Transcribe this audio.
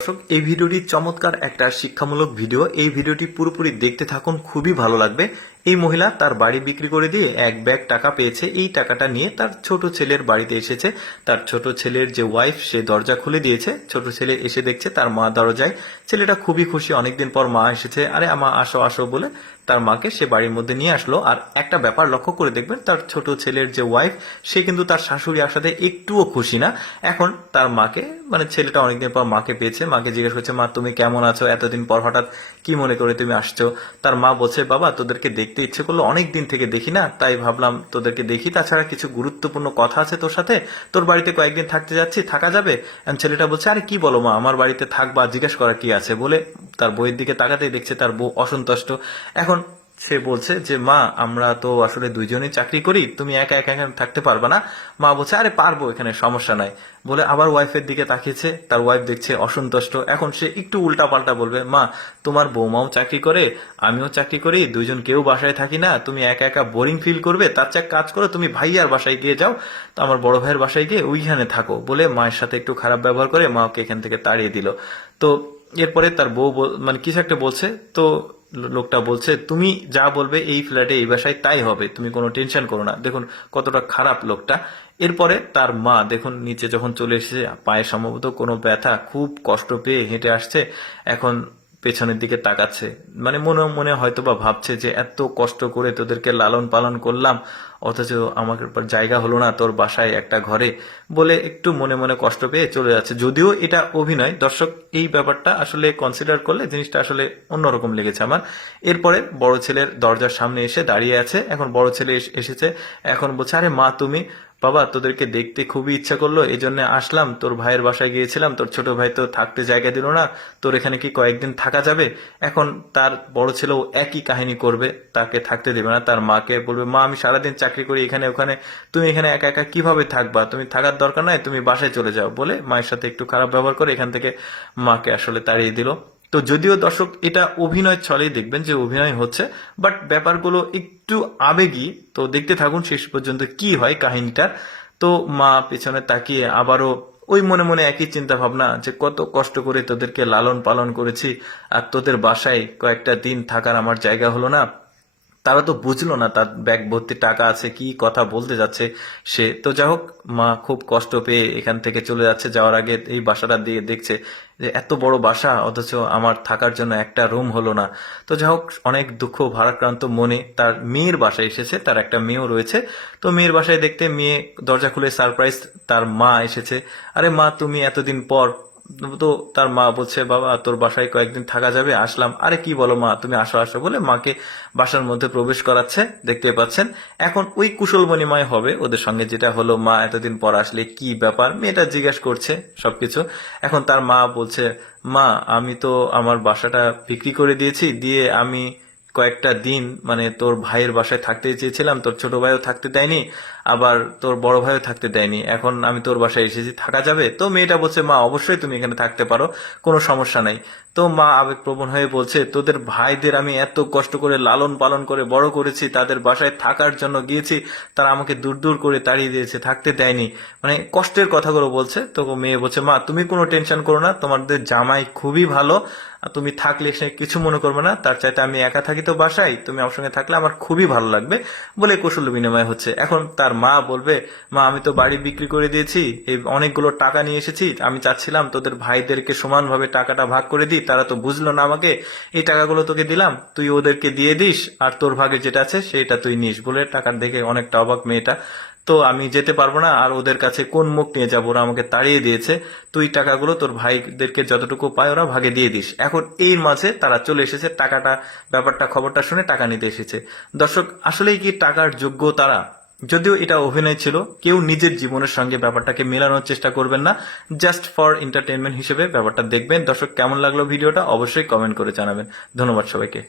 দর্শক, এই ভিডিওটি চমৎকার একটা শিক্ষামূলক ভিডিও। এই ভিডিওটি পুরোপুরি দেখতে থাকুন, খুবই ভালো লাগবে। এই মহিলা তার বাড়ি বিক্রি করে দিয়ে এক ব্যাগ টাকা পেয়েছে। এই টাকাটা নিয়ে তার ছোট ছেলের বাড়িতে এসেছে। তার ছোট ছেলের যে ওয়াইফ, সে দরজা খুলে দিয়েছে। ছোট ছেলে এসে দেখছে তার মা দরজায়। ছেলেটা খুবই খুশি, অনেকদিন পর মা এসেছে। আরে আমা আসো আসো বলে তার মাকে সে বাড়ির মধ্যে নিয়ে আসলো। আর একটা ব্যাপার লক্ষ্য করে দেখবেন, তার ছোট ছেলের যে ওয়াইফ, সে কিন্তু তার শাশুড়ি আসাতে একটুও খুশি না। এখন তার মাকে, মানে ছেলেটা অনেকদিন পর মাকে পেয়েছে, মাকে জিজ্ঞেস করছে, মা তুমি কেমন আছো, এতদিন পর হঠাৎ কি মনে করে তুমি আসছো? তার মা বলছে, বাবা তোদেরকে দেখতে ইচ্ছে করলো, অনেক দিন থেকে দেখি না, তাই ভাবলাম তোদেরকে দেখি। তাছাড়া কিছু গুরুত্বপূর্ণ কথা আছে তোর সাথে, তোর বাড়িতে কয়েকদিন থাকতে যাচ্ছি, থাকা যাবে? ছেলেটা বলছে, আরে কি বলো মা, আমার বাড়িতে থাকবা, জিজ্ঞেস করার কি আছে বলে তার বউয়ের দিকে তাকাতেই দেখছে তার বউ অসন্তুষ্ট। এখন সে বলছে যে, মা আমরা তো আসলে দুইজনেই চাকরি করি, তুমি একা একা এখানে থাকতে পারবে না। মা বলছে, আরে পারবো, এখানে সমস্যা নাই বলে আবার ওয়াইফের দিকে তাকিয়েছে। তার ওয়াইফ দেখছে অসন্তুষ্ট। এখন সে একটু উল্টা পাল্টা বলবে, মা তোমার বৌমাও চাকরি করে, আমিও চাকরি করি, দুইজন কেউ বাসায় থাকি না, তুমি একা একা বোরিং ফিল করবে, তার চেয়ে কাজ করো, তুমি ভাইয়ার বাসায় গিয়ে যাও, তো আমার বড় ভাইয়ের বাসায় গিয়ে ওইখানে থাকো বলে মায়ের সাথে একটু খারাপ ব্যবহার করে মা ওকে এখান থেকে তাড়িয়ে দিল। তো এরপরে তার বউ মানে কিছু একটা বলছে, তো লোকটা বলছে, তুমি যা বলবে এই ফ্ল্যাটে এই বাসায় তাই হবে, তুমি কোনো টেনশন করো না। দেখুন কতটা খারাপ লোকটা। এরপরে তার মা দেখুন নিচে যখন চলে এসেছে, পায়ে সম্ভবত কোনো ব্যথা, খুব কষ্ট পেয়ে হেঁটে আসছে। এখন পেছনের দিকে তাকাচ্ছে, মানে মনে মনে হয়তো বা ভাবছে যে এত কষ্ট করে তোদেরকে লালন পালন করলাম, অথচ আমার জায়গা হলো না তোর বাসায় একটা ঘরে বলে একটু মনে মনে কষ্ট পেয়ে চলে যাচ্ছে। যদিও এটা অভিনয়, দর্শক এই ব্যাপারটা আসলে কনসিডার করলে জিনিসটা আসলে অন্যরকম লেগেছে আমার। এরপরে বড় ছেলের দরজার সামনে এসে দাঁড়িয়ে আছে। এখন বড় ছেলে এসেছে, এখন বলছে, আরে মা তুমি, বাবা তোদেরকে দেখতে খুবই ইচ্ছা করলো, এই জন্য আসলাম, তোর ভাইয়ের বাসায় গিয়েছিলাম, তোর ছোট ভাই তো থাকতে জায়গা দিল না, তোর এখানে কি কয়েকদিন থাকা যাবে? এখন তার বড় ছেলেও একই কাহিনী করবে, তাকে থাকতে দেবে না। তার মাকে বলবে, মা আমি সারাদিন চাকরি করি এখানে ওখানে, তুমি এখানে একা একা কিভাবে থাকবা, তুমি থাকার দরকার নাই, তুমি বাসায় চলে যাও বলে মায়ের সাথে একটু খারাপ ব্যবহার করে এখান থেকে মাকে আসলে তাড়িয়ে দিল। তো যদিও দর্শক এটা অভিনয় ছলেই দেখবেন যে অভিনয় হচ্ছে, বাট ব্যাপারগুলো একটু আবেগী। তো দেখতে থাকুন শেষ পর্যন্ত কি হয় কাহিনীটার। তো মা পেছনে তাকিয়ে আবারও ওই মনে মনে একই চিন্তা ভাবনা, যে কত কষ্ট করে তোদেরকে লালন পালন করেছি, আর তোদের বাসায় কয়েকটা দিন থাকার আমার জায়গা হলো না। তারা তো বুঝলো না তার ব্যাগ ভর্তি টাকা আছে, কি কথা বলতে যাচ্ছে সে। তো যাই হোক, মা খুব কষ্ট পেয়ে এখান থেকে চলে যাচ্ছে। যাওয়ার আগে এই বাসাটা দিয়ে দেখছে যে এত বড় বাসা, অথচ আমার থাকার জন্য একটা রুম হলো না। তো যাই হোক, অনেক দুঃখ ভারাক্রান্ত মনে তার মেয়ের বাসায় এসেছে, তার একটা মেয়েও রয়েছে। তো মেয়ের বাসায় দেখতে মেয়ে দরজা খুলে সারপ্রাইজ, তার মা এসেছে। আরে মা তুমি এতদিন পর। তো তার মা বলছে, বাবা তোর বাসায় কয়েকদিন থাকা যাবে, আসলাম। আরে কি বলো মা, তুমি আসো আসো বলে মাকে বাসার মধ্যে প্রবেশ করাচ্ছে, দেখতে পাচ্ছেন। এখন ওই কুশল মণিময় হবে ওদের সঙ্গে, যেটা হলো মা এতদিন পর আসলে কি ব্যাপার, মেয়েটা জিজ্ঞেস করছে সবকিছু। এখন তার মা বলছে, মা আমি তো আমার বাসাটা বিক্রি করে দিয়েছি, দিয়ে আমি কয়েকটা দিন মানে তোর ভাইয়ের বাসায় থাকতে চেয়েছিলাম, তোর ছোট ভাইও থাকতে দেয়নি, আবার তোর বড় ভাইও থাকতে দেয়নি, এখন আমি তোর বাসায় এসেছি, থাকা যাবে? তো মেয়েটা বলছে, মা অবশ্যই তুমি এখানে থাকতে পারো, কোনো সমস্যা নাই। তো মা আবেগপ্রবণ হয়ে বলছে, তোদের ভাইদের আমি এত কষ্ট করে লালন পালন করে বড় করেছি, তাদের বাসায় থাকার জন্য গিয়েছি, তারা আমাকে দূর দূর করে তাড়িয়ে দিয়েছে, থাকতে দেয়নি, মানে কষ্টের কথাগুলো বলছে। তো মেয়ে বলছে, মা তুমি কোনো টেনশন করো না, তোমাদের জামাই খুবই ভালো, আর তুমি থাকলে সে কিছু মনে করবে না, তার চাইতে আমি একা থাকি তো বাসায়, তুমি আমার সঙ্গে থাকলে আমার খুবই ভালো লাগবে বলে কৌশল বিনিময় হচ্ছে। এখন তার মা বলবে, মা আমি তো বাড়ি বিক্রি করে দিয়েছি, এই অনেকগুলো টাকা নিয়ে এসেছি, আমি চাচ্ছিলাম তোদের ভাইদেরকে সমানভাবে টাকাটা ভাগ করে দিই, তারা তো বুঝলো না আমাকে, এই টাকাগুলো তোকে দিলাম, তুই ওদেরকে দিয়ে দিস, আর তোর ভাগে যেটা আছে সেটা তুই নিস বলে টাকার দেখে অনেকটা অবাক মেয়েটা। তো আমি যেতে পারবো না, আর ওদের কাছে কোন মুখ নিয়ে যাবো, ওরা আমাকে তাড়িয়ে দিয়েছে, তুই টাকাগুলো তোর ভাইদেরকে যতটুকু পায় ওরা ভাগে দিয়ে দিস। এখন এই মাঝে তারা চলে এসেছে, টাকাটা ব্যাপারটা খবরটা শুনে টাকা নিতে এসেছে। দর্শক আসলেই কি টাকার যোগ্য তারা? যদিও এটা অভিনয় ছিল, কেউ নিজের জীবনের সঙ্গে ব্যাপারটাকে মেলানোর চেষ্টা করবেন না, জাস্ট ফর এন্টারটেনমেন্ট হিসেবে ব্যাপারটা দেখবেন। দর্শক কেমন লাগলো ভিডিওটা অবশ্যই কমেন্ট করে জানাবেন। ধন্যবাদ সবাইকে।